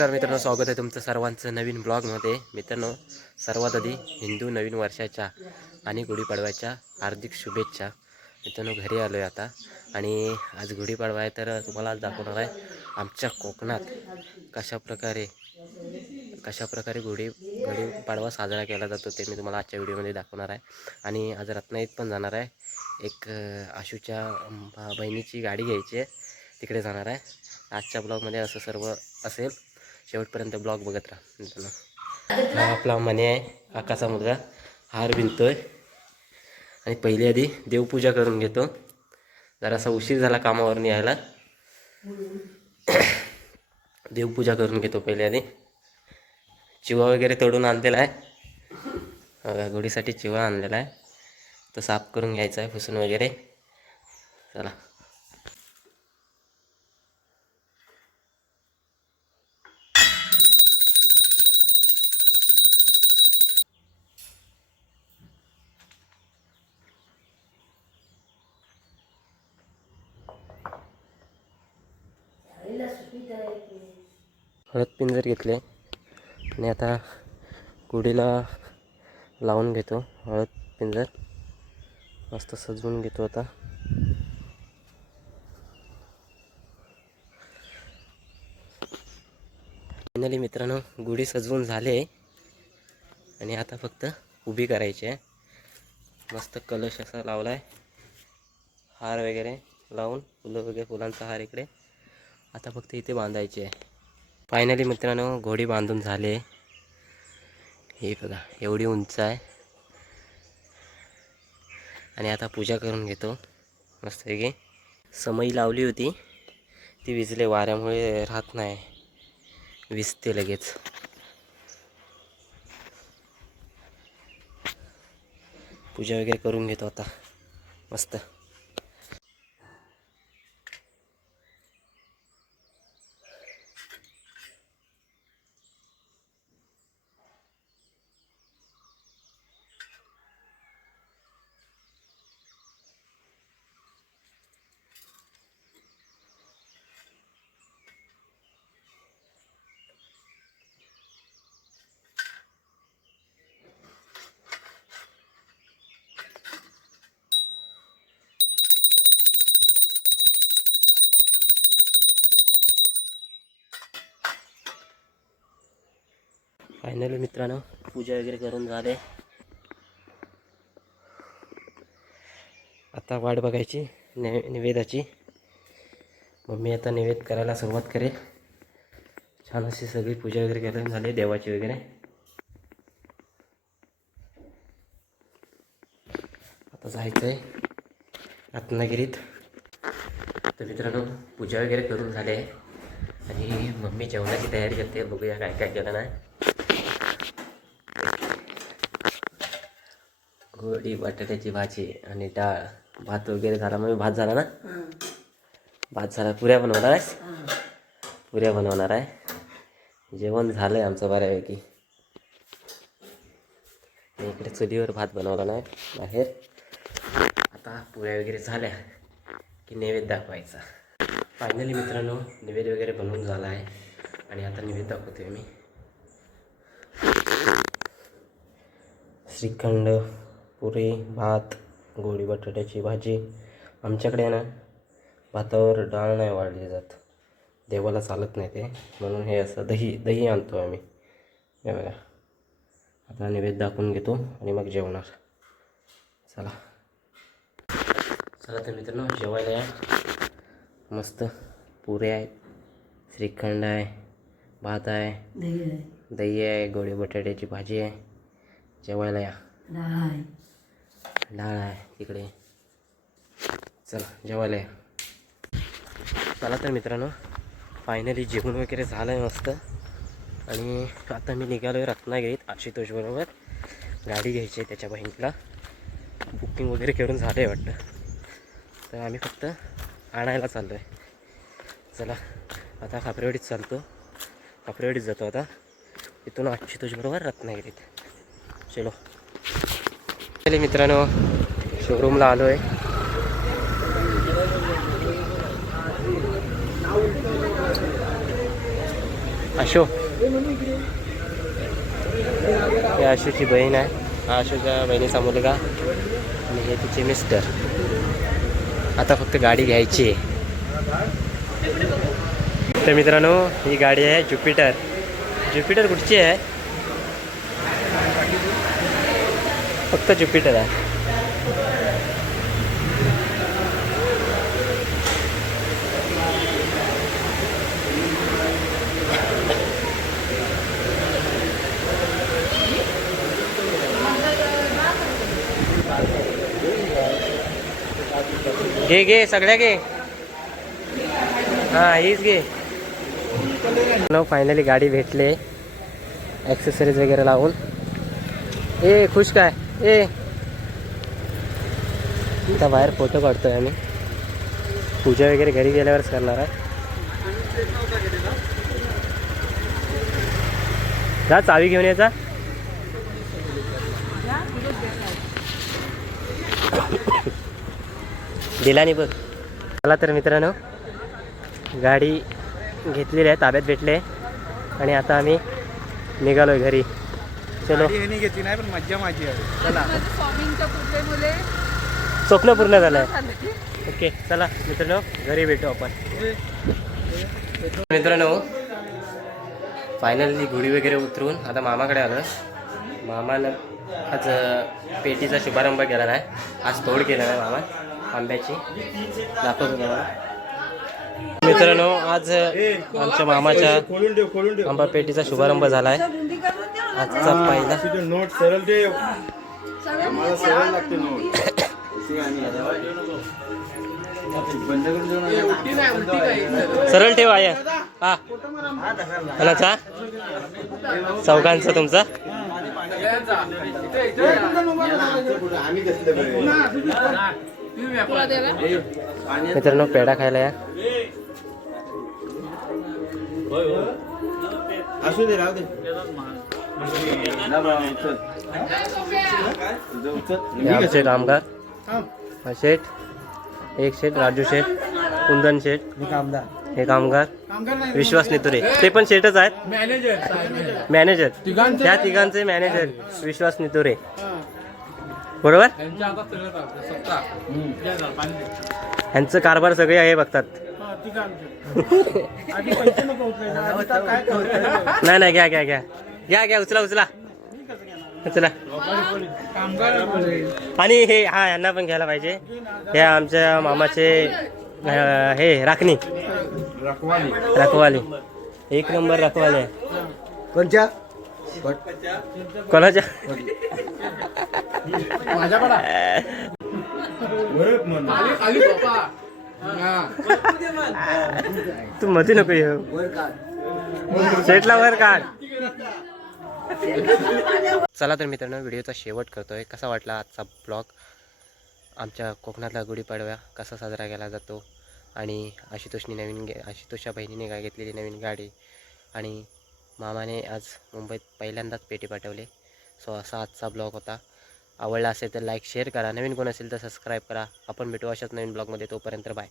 तर मित्रांनो, स्वागत आहे तुमचं सर्वांचं नवीन ब्लॉगमध्ये. मित्रांनो, सर्वात आधी हिंदू नवीन वर्षाच्या आणि गुढीपाडव्याच्या हार्दिक शुभेच्छा. मित्रांनो, घरी आलो आहे आता आणि आज गुढीपाडवा आहे, तर तुम्हाला आज दाखवणार आहे आमच्या कोकणात कशाप्रकारे गुढीपाडवा साजरा केला जातो, ते मी तुम्हाला आजच्या व्हिडिओमध्ये दाखवणार आहे. आणि आज रत्नागिरीत पण जाणार आहे. एक आशूच्या बहिणीची गाडी घ्यायची आहे, तिकडे जाणार आहे. आजच्या ब्लॉगमध्ये असं सर्व असेल, शेवटपर्यंत ब्लॉग बघत राहा मित्रांनो. हा आपला मने आहे, काकाचा मुलगा. हार विणतोय आणि पहिले आधी देवपूजा करून घेतो. जरासा उशीर झाला कामावरून यायला. देवपूजा करून घेतो पहिले आधी. चिवा वगैरे तोडून आणलेला आहे, गुढीसाठी चिवा आणलेला आहे, तो साफ करून घ्यायचा आहे, पुसून वगैरे. चला. हळद पिंजर घेतले आणि आता गुढीला लावून घेतो. हळद पिंजर मस्त सजवून घेतो आता. फायनली मित्रांनो, गुढी सजवून झाले आणि आता फक्त उभी करायची आहे. मस्त कलश असा लावला आहे, हार वगैरे लावून, फुलांचा हार इकडे. आता फक्त इथे बांधायची आहे. फायनली मित्रांनो, घोडी बांधून झाले. हे बघा, एवढी उंच आहे. आणि आता पूजा करून घेतो मस्तपैकी. समई लावली होती, ती विजले, वाऱ्यामुळे राहत नाही, विजते लगेच. पूजा वगैरे करून घेतो आता मस्त. फायनली मित्रांनो, पूजा वगैरे करून झाले. आता वाट बघायची निवेदाची. मम्मी आता नैवेद्य करायला सुरुवात करेल. छान अशी सगळी पूजा वगैरे करून झाली, देवाची वगैरे. आता जायचं आहे रत्नागिरीत. तर मित्रांनो, पूजा वगैरे करून झाले आणि मम्मी जेवणाची तयारी करते. बघूया काय काय केलं नाही. गोडी बटाट्याची भाजी आणि डाळ, भात वगैरे झाला. मग भात झाला ना? भात झाला. पुऱ्या बनवणार आहेस? पुऱ्या बनवणार आहे. जेवण झालं आहे आमचं बऱ्यापैकी. इकडे चुलीवर भात बनवला नाही, बाहेर. आता पुऱ्या वगैरे झाल्या की नैवेद्य दाखवायचा. फायनली मित्रांनो, नैवेद्य वगैरे बनवून झाला आहे आणि आता नैवेद्य दाखवतोय मी. श्रीखंड, पुरी, भात, गोडी बटाट्याची भाजी. आमच्याकडे आहे ना, भातावर डाळ नाही वाढली जात, देवाला चालत नाही ते, म्हणून हे असं दही आणतो आम्ही. हे बघा. आता नैवेद्य दाखवून घेतो आणि मग जेवणार. चला तर मित्रांनो, जेवायला या. मस्त पुऱ्या आहेत, श्रीखंड आहे, भात आहे, दही आहे, गोडी बटाट्याची भाजी आहे. जेवायला या. डाळ आहे तिकडे. चला जेवायला या. चला तर मित्रांनो, फायनली जेवण वगैरे झालं आहे मस्त. आणि आता मी निघालो आहे रत्नागिरीत आशुतोषबरोबर. गाडी घ्यायची आहे त्याच्या बहिणीला. बुकिंग वगैरे करून झालं आहे वाटतं, तर आम्ही फक्त आणायला चाललो आहे. चला आता खापरेवाडीत चालतो, खापरेवाडीत जातो आता. इथून आशुतोषबरोबर रत्नागिरीत. चलो. मित्रांनो, शोरूमला आलो आहे. अशोक, ही आशूची बहीण आहे, हा आशूच्या बहिणीचा मुलगा आणि हे तिचे मिस्टर. आता फक्त गाडी घ्यायची आहे. तर मित्रांनो, ही गाडी आहे ज्युपिटर. ज्युपिटर कुठची आहे? फक्त ज्युपिटर आहे. घे घे सगळ्या घे. हां हीच घे. फायनली गाडी भेटले, ॲक्सेसरीज वगैरे लावून. ए खुश काय ए. आता बाहेर फोटो काढतोय आम्ही. पूजा वगैरे घरी गेल्यावरच करणार आहे. जा चावी घेऊन यायचा. दिला नाही बघ. चला तर मित्रांनो, गाडी घेतलेली आहे, ताब्यात भेटले आणि आता आम्ही निघालोय घरी. चलो. घेतली नाही पण मज्जा माझी आहे. चला. स्वप्न पूर्ण झालं आहे. ओके चला मित्रांनो, घरी भेटू आपण. मित्रांनो फायनली घोडी वगैरे उतरून आता मामाकडे आलं. मामानं आज पेटीचा शुभारंभ केला नाही, आज तोड केला नाही मामा आंब्याची. दाखवतो तुम्हाला मित्रांनो, आज आमच्या मामाच्या आंबा पेटीचा शुभारंभ झाला आहे. आजचा पहिला नोट सरळ ठेव. मला सरळ लागते नोट. सरळ ठेव आहे. हा कोणाचा? चौघांचा तुमचा. मित्रांनो पेढा खायला या. असू दे, राहू दे. हे आमचे कामगार, शेठ, एक शेठ राजू शेठ, कुंदन शेठ, हे कामगार विश्वास नितुरे, ते पण शेठच आहेत. मॅनेजर त्या तिघांचे मॅनेजर विश्वास नितुरे, बरोबर. ह्यांचं कारभार सगळे हे बघतात. नाही नाही घ्या घ्या घ्या घ्या घ्या, उचला उचला उचला. आणि हे हा यांना पण घ्यायला पाहिजे. हे आमच्या मामाचे हे राखणी रखवाली, एक नंबर रखवाली आहे. कोणच्या कोणाच्या? तू मध्ये नको येऊ, शेटला वर काढ. चला तर मित्रांनो, व्हिडिओचा शेवट करतोय. कसा वाटला आजचा ब्लॉग? आमच्या कोकणातला गुढीपाडवा कसा साजरा केला जातो आणि आशुतोषच्या बहिणीने काय घेतलेली नवीन गाडी आणि मामाने आज मुंबईत पहिल्यांदाच पेटी पाठवले. सो असा आजचा ब्लॉग होता. आवडला असेल तर लाईक शेअर करा, नवीन कोण असेल तर सबस्क्राईब करा. आपण भेटू अशाच नवीन ब्लॉगमध्ये. तोपर्यंत बाय.